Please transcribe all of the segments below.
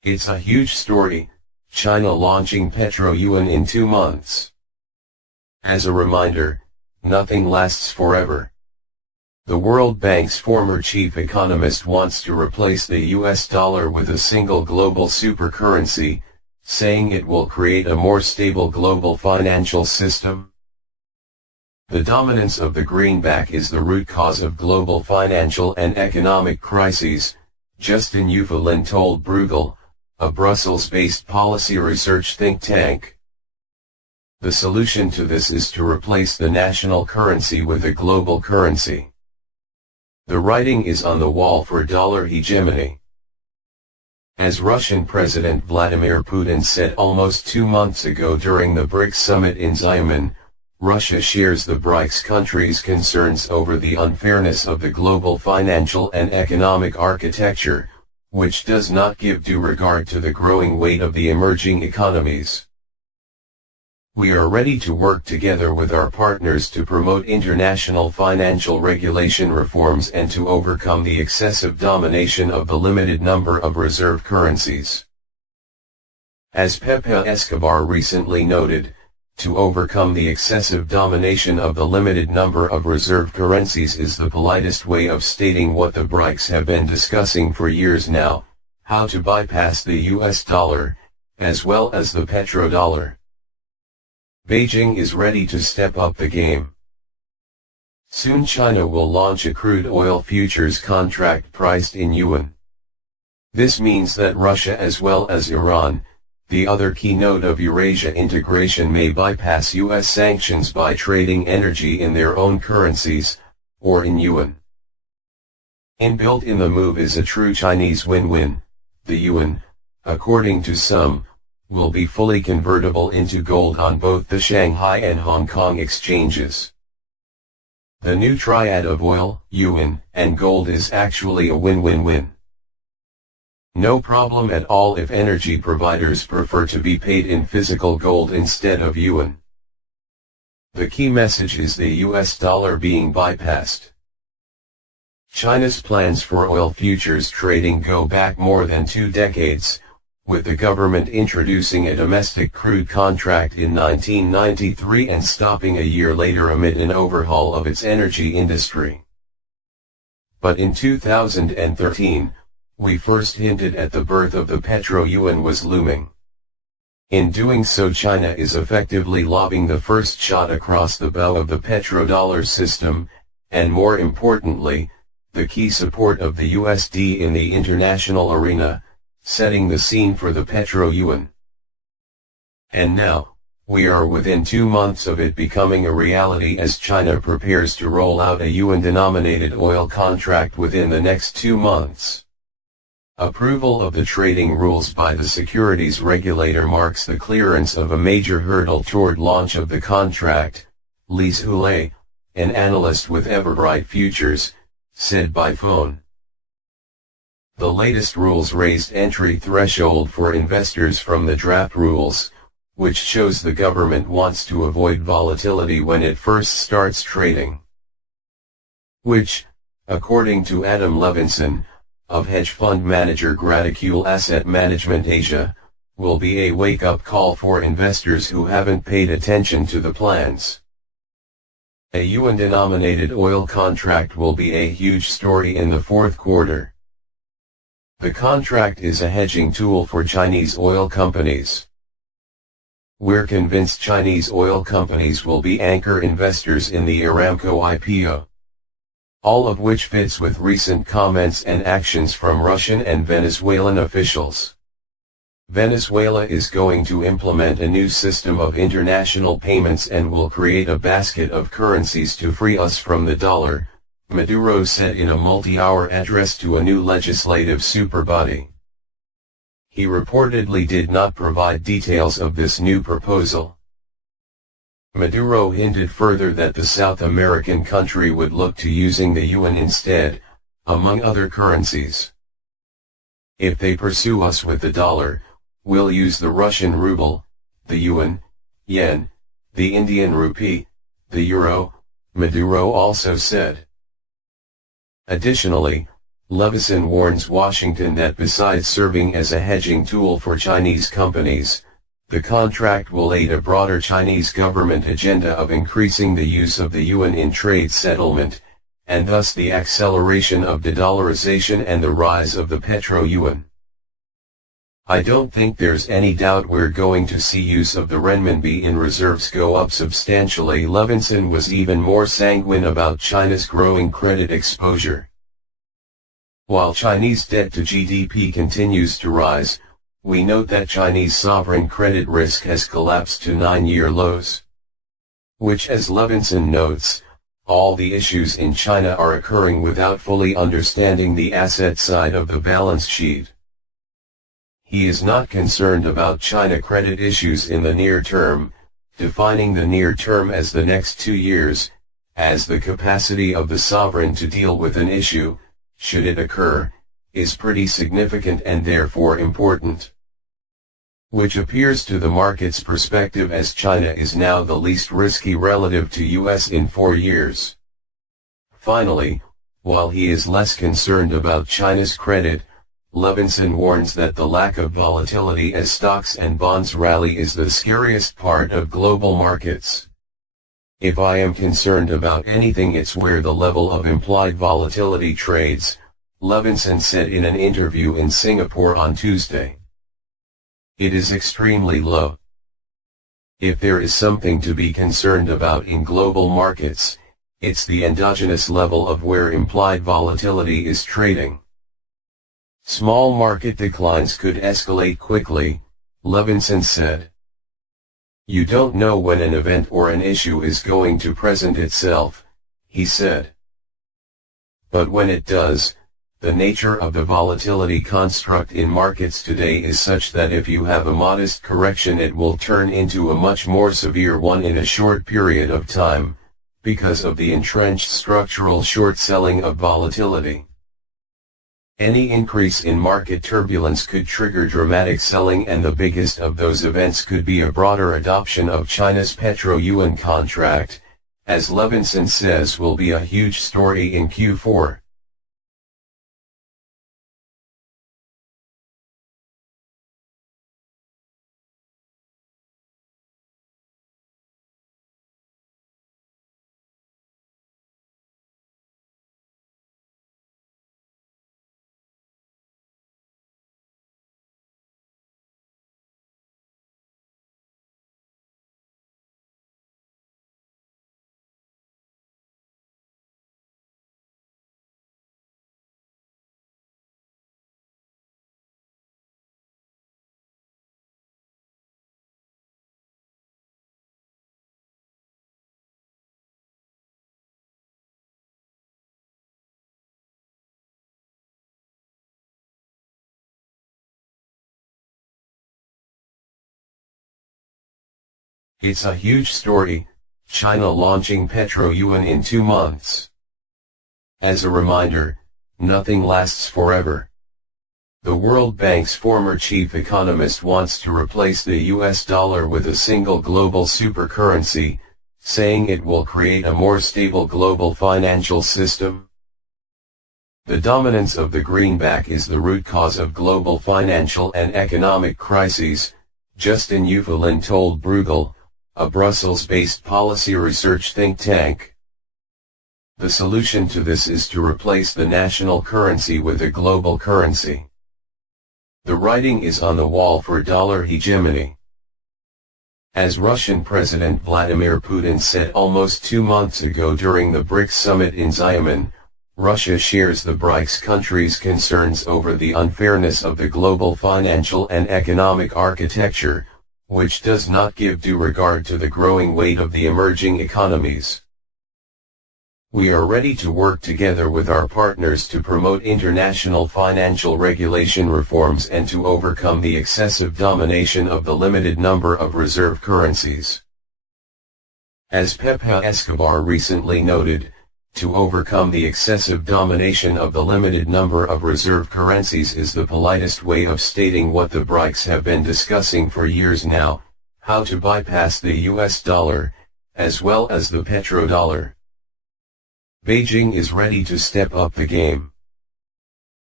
It's a huge story, China launching petro-yuan in 2 months. As a reminder, nothing lasts forever. The World Bank's former chief economist wants to replace the US dollar with a single global supercurrency, saying it will create a more stable global financial system. The dominance of the greenback is the root cause of global financial and economic crises, Justin Uffalin told Bruegel, a Brussels-based policy research think tank. The solution to this is to replace the national currency with a global currency. The writing is on the wall for dollar hegemony. As Russian President Vladimir Putin said almost 2 months ago during the BRICS summit in Xiamen, Russia shares the BRICS countries' concerns over the unfairness of the global financial and economic architecture, which does not give due regard to the growing weight of the emerging economies. We are ready to work together with our partners to promote international financial regulation reforms and to overcome the excessive domination of the limited number of reserve currencies. As Pepe Escobar recently noted, to overcome the excessive domination of the limited number of reserve currencies is the politest way of stating what the BRICS have been discussing for years now, how to bypass the US dollar, as well as the petrodollar. Beijing is ready to step up the game. Soon China will launch a crude oil futures contract priced in yuan. This means that Russia as well as Iran, the other key node of Eurasia integration, may bypass US sanctions by trading energy in their own currencies, or in yuan. Inbuilt in the move is a true Chinese win-win. The yuan, according to some, will be fully convertible into gold on both the Shanghai and Hong Kong exchanges. The new triad of oil, yuan, and gold is actually a win-win-win. No problem at all if energy providers prefer to be paid in physical gold instead of yuan. The key message is the US dollar being bypassed. China's plans for oil futures trading go back more than 2 decades, with the government introducing a domestic crude contract in 1993 and stopping a year later amid an overhaul of its energy industry. But in 2013, we first hinted at the birth of the petro-yuan was looming. In doing so, China is effectively lobbing the first shot across the bow of the petrodollar system, and more importantly, the key support of the USD in the international arena, setting the scene for the petro-yuan. And now, we are within 2 months of it becoming a reality as China prepares to roll out a yuan-denominated oil contract within the next 2 months. Approval of the trading rules by the securities regulator marks the clearance of a major hurdle toward launch of the contract, Lise Houlet, an analyst with Everbright Futures, said by phone. The latest rules raised entry threshold for investors from the draft rules, which shows the government wants to avoid volatility when it first starts trading. Which, according to Adam Levinson, of hedge fund manager Graticule Asset Management Asia, will be a wake-up call for investors who haven't paid attention to the plans. A yuan-denominated oil contract will be a huge story in the 4th quarter. The contract is a hedging tool for Chinese oil companies. We're convinced Chinese oil companies will be anchor investors in the Aramco IPO. All of which fits with recent comments and actions from Russian and Venezuelan officials. Venezuela is going to implement a new system of international payments and will create a basket of currencies to free us from the dollar, Maduro said in a multi-hour address to a new legislative superbody. He reportedly did not provide details of this new proposal. Maduro hinted further that the South American country would look to using the yuan instead, among other currencies. If they pursue us with the dollar, we'll use the Russian ruble, the yuan, yen, the Indian rupee, the euro, Maduro also said. Additionally, Levinson warns Washington that besides serving as a hedging tool for Chinese companies, the contract will aid a broader Chinese government agenda of increasing the use of the yuan in trade settlement, and thus the acceleration of de-dollarization and the rise of the petro-yuan. I don't think there's any doubt we're going to see use of the renminbi in reserves go up substantially. Levinson was even more sanguine about China's growing credit exposure. While Chinese debt to GDP continues to rise, we note that Chinese sovereign credit risk has collapsed to 9-year lows. Which, as Levinson notes, all the issues in China are occurring without fully understanding the asset side of the balance sheet. He is not concerned about China credit issues in the near term, defining the near term as the next 2 years, as the capacity of the sovereign to deal with an issue, should it occur, is pretty significant and therefore important. Which appears to the market's perspective as China is now the least risky relative to US in 4 years. Finally, while he is less concerned about China's credit, Levinson warns that the lack of volatility as stocks and bonds rally is the scariest part of global markets. If I am concerned about anything, it's where the level of implied volatility trades, Levinson said in an interview in Singapore on Tuesday. It is extremely low. If there is something to be concerned about in global markets, it's the endogenous level of where implied volatility is trading. Small market declines could escalate quickly, Levinson said. You don't know when an event or an issue is going to present itself, he said. But when it does, the nature of the volatility construct in markets today is such that if you have a modest correction, it will turn into a much more severe one in a short period of time, because of the entrenched structural short selling of volatility. Any increase in market turbulence could trigger dramatic selling, and the biggest of those events could be a broader adoption of China's petro-yuan contract, as Levinson says will be a huge story in Q4. It's a huge story, China launching petro-yuan in 2 months. As a reminder, nothing lasts forever. The World Bank's former chief economist wants to replace the US dollar with a single global supercurrency, saying it will create a more stable global financial system. The dominance of the greenback is the root cause of global financial and economic crises, Justin Ufalin told Bruegel, a Brussels-based policy research think tank. The solution to this is to replace the national currency with a global currency. The writing is on the wall for dollar hegemony. As Russian President Vladimir Putin said almost 2 months ago during the BRICS summit in Xiamen, Russia shares the BRICS countries' concerns over the unfairness of the global financial and economic architecture, which does not give due regard to the growing weight of the emerging economies. We are ready to work together with our partners to promote international financial regulation reforms and to overcome the excessive domination of the limited number of reserve currencies. As Pepe Escobar recently noted, to overcome the excessive domination of the limited number of reserve currencies is the politest way of stating what the BRICS have been discussing for years now, how to bypass the US dollar, as well as the petrodollar. Beijing is ready to step up the game.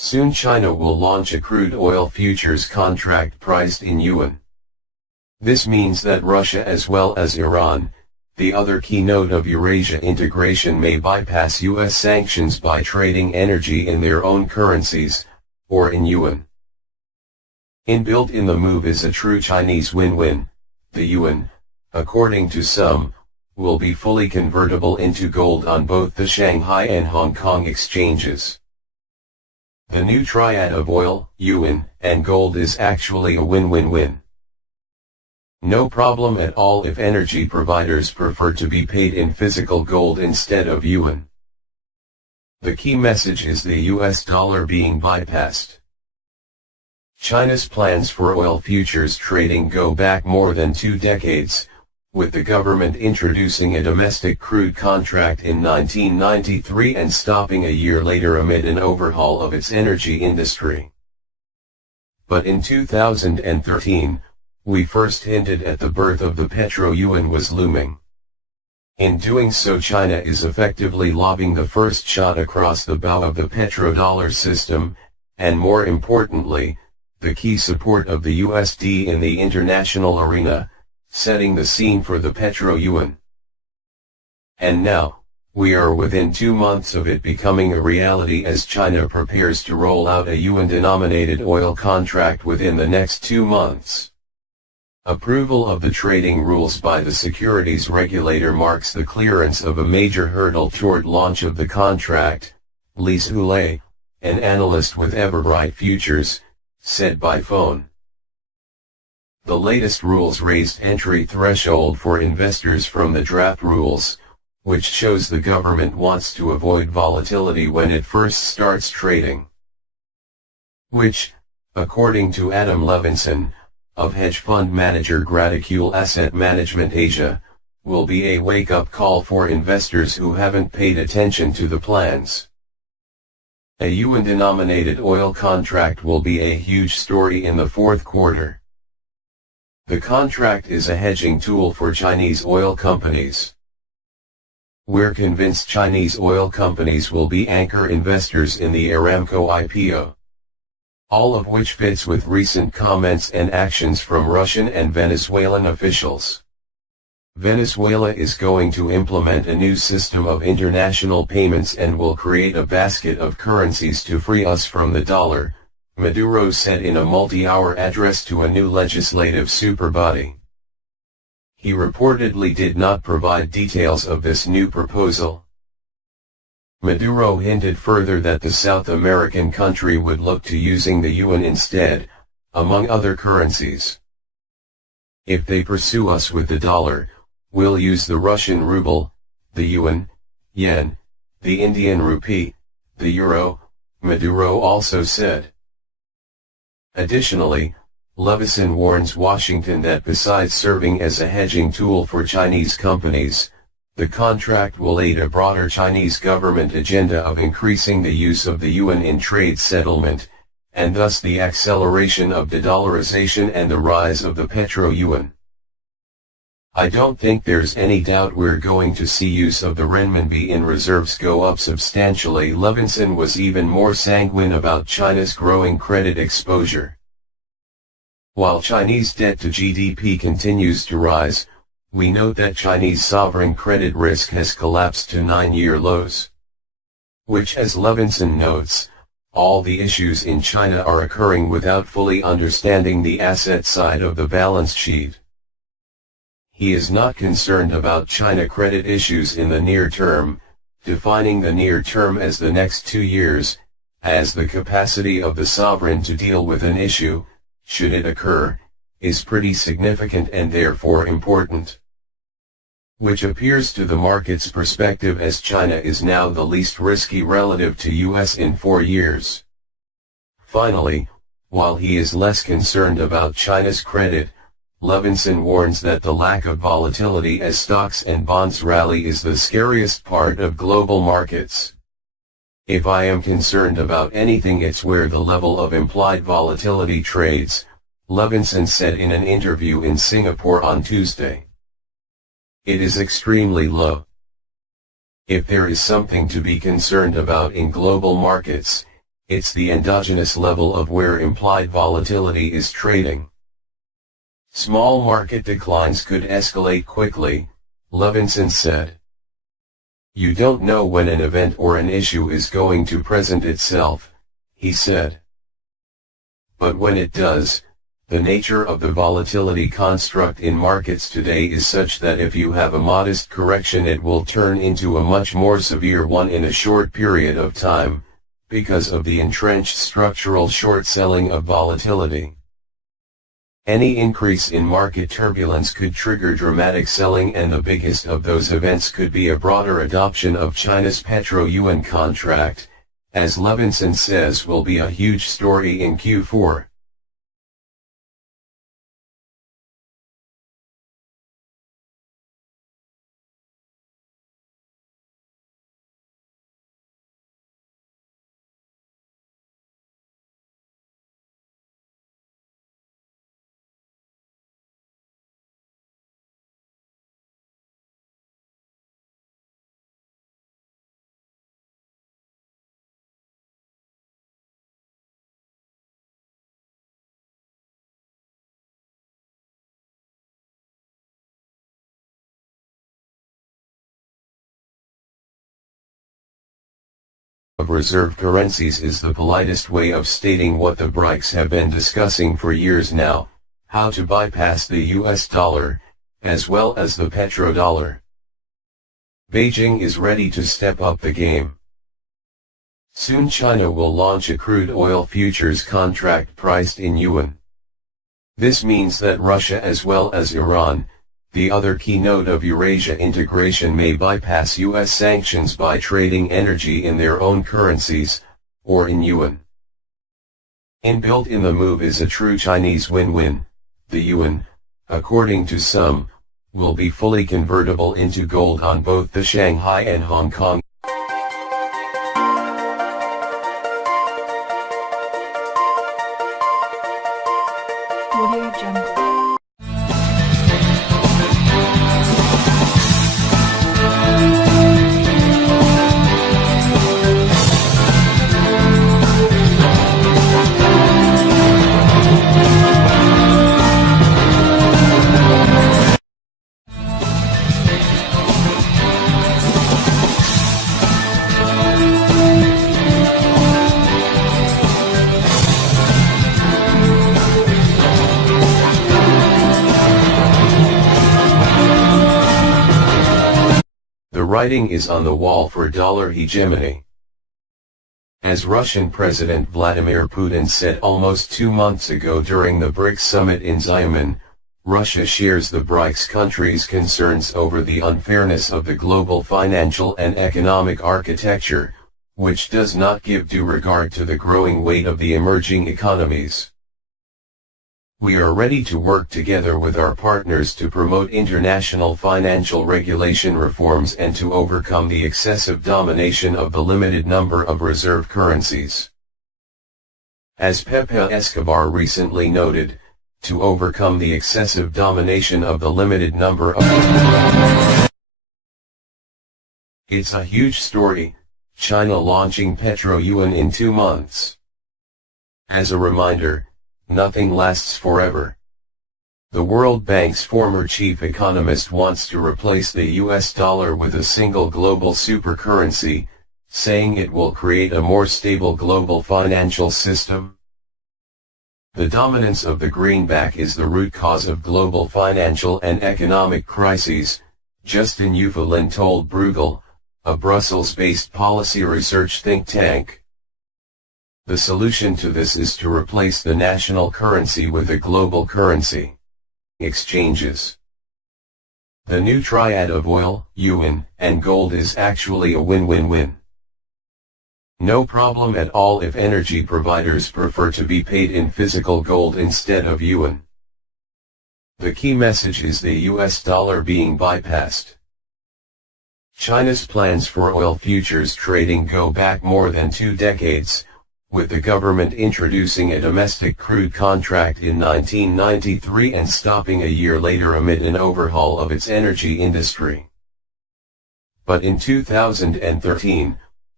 Soon China will launch a crude oil futures contract priced in yuan. This means that Russia as well as Iran, the other keynote of Eurasia integration, may bypass US sanctions by trading energy in their own currencies, or in yuan. Inbuilt in the move is a true Chinese win-win. The yuan, according to some, will be fully convertible into gold on both the Shanghai and Hong Kong exchanges. The new triad of oil, yuan, and gold is actually a win-win-win. No problem at all if energy providers prefer to be paid in physical gold instead of yuan. The key message is the US dollar being bypassed. China's plans for oil futures trading go back more than 2 decades, with the government introducing a domestic crude contract in 1993 and stopping a year later amid an overhaul of its energy industry. But in 2013, we first hinted at the birth of the petro-yuan was looming. In doing so, China is effectively lobbing the first shot across the bow of the petrodollar system, and more importantly, the key support of the USD in the international arena, setting the scene for the petro-yuan. And now, we are within 2 months of it becoming a reality as China prepares to roll out a yuan-denominated oil contract within the next 2 months. Approval of the trading rules by the securities regulator marks the clearance of a major hurdle toward launch of the contract, Li Zulei, an analyst with Everbright Futures, said by phone. The latest rules raised entry threshold for investors from the draft rules, which shows the government wants to avoid volatility when it first starts trading. Which, according to Adam Levinson, of hedge fund manager Graticule Asset Management Asia, will be a wake-up call for investors who haven't paid attention to the plans. A yuan-denominated oil contract will be a huge story in the fourth quarter. The contract is a hedging tool for Chinese oil companies. We're convinced Chinese oil companies will be anchor investors in the Aramco IPO. All of which fits with recent comments and actions from Russian and Venezuelan officials. Venezuela is going to implement a new system of international payments and will create a basket of currencies to free us from the dollar, Maduro said in a multi-hour address to a new legislative superbody. He reportedly did not provide details of this new proposal. Maduro hinted further that the South American country would look to using the yuan instead, among other currencies. If they pursue us with the dollar, we'll use the Russian ruble, the yuan, yen, the Indian rupee, the euro, Maduro also said. Additionally, Levinson warns Washington that besides serving as a hedging tool for Chinese companies, the contract will aid a broader Chinese government agenda of increasing the use of the yuan in trade settlement, and thus the acceleration of de-dollarization and the rise of the petro-yuan. I don't think there's any doubt we're going to see use of the renminbi in reserves go up substantially. Levinson was even more sanguine about China's growing credit exposure. While Chinese debt to GDP continues to rise, we note that Chinese sovereign credit risk has collapsed to 9-year lows. Which, as Levinson notes, all the issues in China are occurring without fully understanding the asset side of the balance sheet. He is not concerned about China credit issues in the near term, defining the near term as the next 2 years, as the capacity of the sovereign to deal with an issue, should it occur, is pretty significant and therefore important. Which appears to the market's perspective as China is now the least risky relative to US in 4 years. Finally, while he is less concerned about China's credit, Levinson warns that the lack of volatility as stocks and bonds rally is the scariest part of global markets. If I am concerned about anything, it's where the level of implied volatility trades, Levinson said in an interview in Singapore on Tuesday. It is extremely low. If there is something to be concerned about in global markets, It's the endogenous level of where implied volatility is trading. Small market declines could escalate quickly, Levinson said. You don't know when an event or an issue is going to present itself, he said. But when it does, the nature of the volatility construct in markets today is such that if you have a modest correction it will turn into a much more severe one in a short period of time, because of the entrenched structural short selling of volatility. Any increase in market turbulence could trigger dramatic selling, and the biggest of those events could be a broader adoption of China's Petro-Yuan contract, as Levinson says will be a huge story in Q4. Of reserve currencies is the politest way of stating what the BRICS have been discussing for years now: how to bypass the US dollar, as well as the petrodollar. Beijing is ready to step up the game. Soon China will launch a crude oil futures contract priced in yuan. This means that Russia as well as Iran, the other keynote of Eurasia integration, may bypass US sanctions by trading energy in their own currencies, or in yuan. Inbuilt in the move is a true Chinese win-win. The yuan, according to some, will be fully convertible into gold on both the Shanghai and Hong Kong. Audio Jungle. The writing is on the wall for dollar hegemony. As Russian President Vladimir Putin said almost 2 months ago during the BRICS summit in Xiamen, Russia shares the BRICS countries' concerns over the unfairness of the global financial and economic architecture, which does not give due regard to the growing weight of the emerging economies. We are ready to work together with our partners to promote international financial regulation reforms and to overcome the excessive domination of the limited number of reserve currencies. As Pepe Escobar recently noted, to overcome the excessive domination of the limited number of... It's a huge story, China launching Petro-Yuan in 2 months. As a reminder, nothing lasts forever. The World Bank's former chief economist wants to replace the US dollar with a single global supercurrency, saying it will create a more stable global financial system. The dominance of the greenback is the root cause of global financial and economic crises, Justin Uvelin told Bruegel, a Brussels-based policy research think tank. The solution to this is to replace the national currency with a global currency. Exchanges. The new triad of oil, yuan, and gold is actually a win-win-win. No problem at all if energy providers prefer to be paid in physical gold instead of yuan. The key message is the US dollar being bypassed. China's plans for oil futures trading go back more than 2 decades, with the government introducing a domestic crude contract in 1993 and stopping a year later amid an overhaul of its energy industry. But in 2013,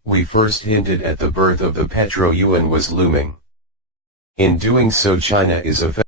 we first hinted at the birth of the petro-yuan was looming. In doing so, China is